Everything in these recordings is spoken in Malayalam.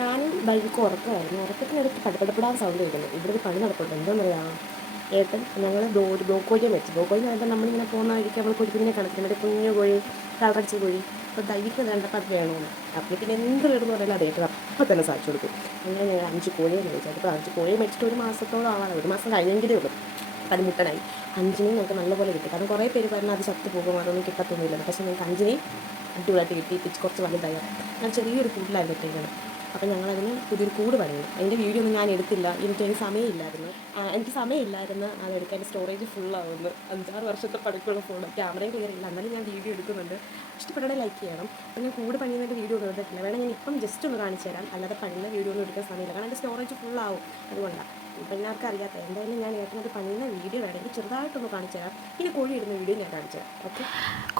ഞാനും ബൈക്ക് ഉറക്കമായിരുന്നു. ഉറക്കത്തിനടുത്ത് പടപടപെടാൻ സൗണ്ട് കേൾക്കുന്നു. ഇവിടെ ഒരു പണി നടപ്പുണ്ട്. എന്താണെന്ന് അറിയാമോ? ഏട്ടൻ ഞങ്ങൾ ഒരു ബ്രോക്കോലിയെ വെച്ച്. ബ്രോക്കോലി എന്ന് പറയുമ്പോൾ നമ്മളിങ്ങനെ പോകുന്ന വഴിക്ക് നമ്മൾ കുഴിക്കുഞ്ഞിനെ കണക്കിന് മറ്റേ കുഞ്ഞു കോഴി, കളറടിച്ച കോഴി. അപ്പോൾ ധൈര്യം കണ്ടപ്പോൾ അത് വേണമെന്ന്. അപ്പോൾ പിന്നെ എന്ത് വേണമെന്ന് പറഞ്ഞാൽ അത് ഏട്ടൻ അപ്പം തന്നെ സാധിച്ചു കൊടുക്കും. അങ്ങനെ ഞങ്ങൾ 5 കോഴിയെ മേടിച്ചു. അതിപ്പോൾ 5 കോഴിയെ മേടിച്ചിട്ട് 1 മാസത്തോളം ആവാതെ, 1 മാസം കഴിഞ്ഞെങ്കിലേ ഉള്ളൂ അത് മുട്ടനായി. 5നെയും നമുക്ക് നല്ലപോലെ കിട്ടി. കാരണം കുറേ പേര് പറഞ്ഞാൽ അത് ചത്തു പോകും, അതൊന്നും കിട്ടത്തൊന്നുമില്ല. പക്ഷേ ഞങ്ങൾക്ക് 5നെയും അടിപൊളിയായിട്ട് കിട്ടി. കുറച്ച് വലുതായി. ഞാൻ ചെറിയൊരു കൂട്ടിലായിരുന്നു ഇട്ടേക്കുന്നത്. അപ്പോൾ ഞങ്ങളതിന് പുതിയൊരു കൂട് പണിയും. അതിൻ്റെ വീഡിയോ ഒന്നും ഞാൻ എടുത്തില്ല. എനിക്ക് സമയമില്ലായിരുന്നു അതെടുക്കാൻ. സ്റ്റോറേജ് ഫുള്ളാവുന്നു. 5-6 വർഷത്തെ പഴക്കമുള്ള ഫോൺ. ക്യാമറയും ക്ലിയർ ഇല്ല, എന്നാലും ഞാൻ വീഡിയോ എടുക്കുന്നുണ്ട്. ഇഷ്ടപ്പെട്ടവരെ ലൈക്ക് ചെയ്യണം. അപ്പോൾ ഞാൻ കൂട് പണിയുന്നതിൻ്റെ വീഡിയോ ഒന്നും എടുത്തിട്ടില്ല. വേണം ഞാൻ ഇപ്പം ജസ്റ്റ് ഒന്ന് കാണിച്ചു തരാം. അല്ലാതെ പണിയുന്ന വീഡിയോ ഒന്നും എടുക്കാൻ സമയമില്ല. കാരണം എൻ്റെ സ്റ്റോറേജ് ഫുള്ളാവും. അതുകൊണ്ടാണ് ഇപ്പം എല്ലാവർക്കും അറിയാത്ത. എന്തായാലും ഞാൻ ഏട്ടനത് പണിയുന്ന വീഡിയോ വേണമെങ്കിൽ ചെറുതായിട്ടൊന്ന് കാണിച്ചു തരാം. പിന്നെ കോഴി ഇടുന്ന വീഡിയോ ഞാൻ കാണിച്ചു തരാം. ഓക്കെ.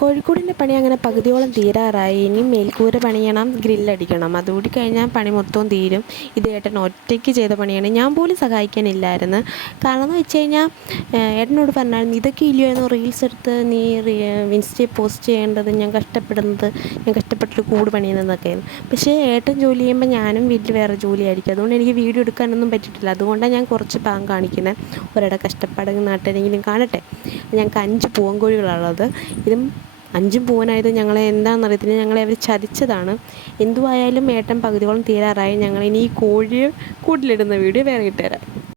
കോഴിക്കോടിൻ്റെ പണി അങ്ങനെ പകുതിയോളം തീരാറായി. ഇനി മേൽക്കൂര പണിയണം, ഗ്രില്ലടിക്കണം. അതുകൂടി കഴിഞ്ഞാൽ പണി മൊത്തവും തീരും. ഇത് ഏട്ടൻ ഒറ്റയ്ക്ക് ചെയ്ത പണിയാണ്. ഞാൻ പോലും സഹായിക്കാനില്ലായിരുന്നു. കാരണം എന്ന് വെച്ച് കഴിഞ്ഞാൽ ഏട്ടനോട് പറഞ്ഞായിരുന്നു, ഇതൊക്കെ ഇല്ലയോ റീൽസ് എടുത്ത് നീ ഇൻസ്റ്റയിൽ പോസ്റ്റ് ചെയ്യേണ്ടത്, ഞാൻ കഷ്ടപ്പെട്ടിട്ട് കൂട് പണിയുന്നതൊക്കെയായിരുന്നു. പക്ഷേ ഏട്ടൻ ജോലി ചെയ്യുമ്പോൾ ഞാനും വീട്ടിൽ വേറെ ജോലിയായിരിക്കും. അതുകൊണ്ട് എനിക്ക് വീഡിയോ എടുക്കാനൊന്നും പറ്റിയിട്ടില്ല. അതുകൊണ്ടാണ് ഞാൻ കുറച്ച് ഭാഗം കാണിക്കുന്നത്. ഒരിട കഷ്ടപ്പാടെങ്കിൽ നാട്ടിലെങ്കിലും കാണട്ടെ. ഞങ്ങൾക്ക് 5 പൂവൻകോഴികളുള്ളത്. ഇതും 5 പൂവനായത് ഞങ്ങളെ എന്താണെന്നറിയത്തില്ല. ഞങ്ങളെ അവർ ചതിച്ചതാണ്. എന്തുവായാലും ഏട്ടൻ പകുതിയോളം തീരാറായി. ഞങ്ങളിനി ഈ കോഴിയെ കൂട്ടിലിടുന്ന വീഡിയോ വേറെ ഇട്ടുതരാം.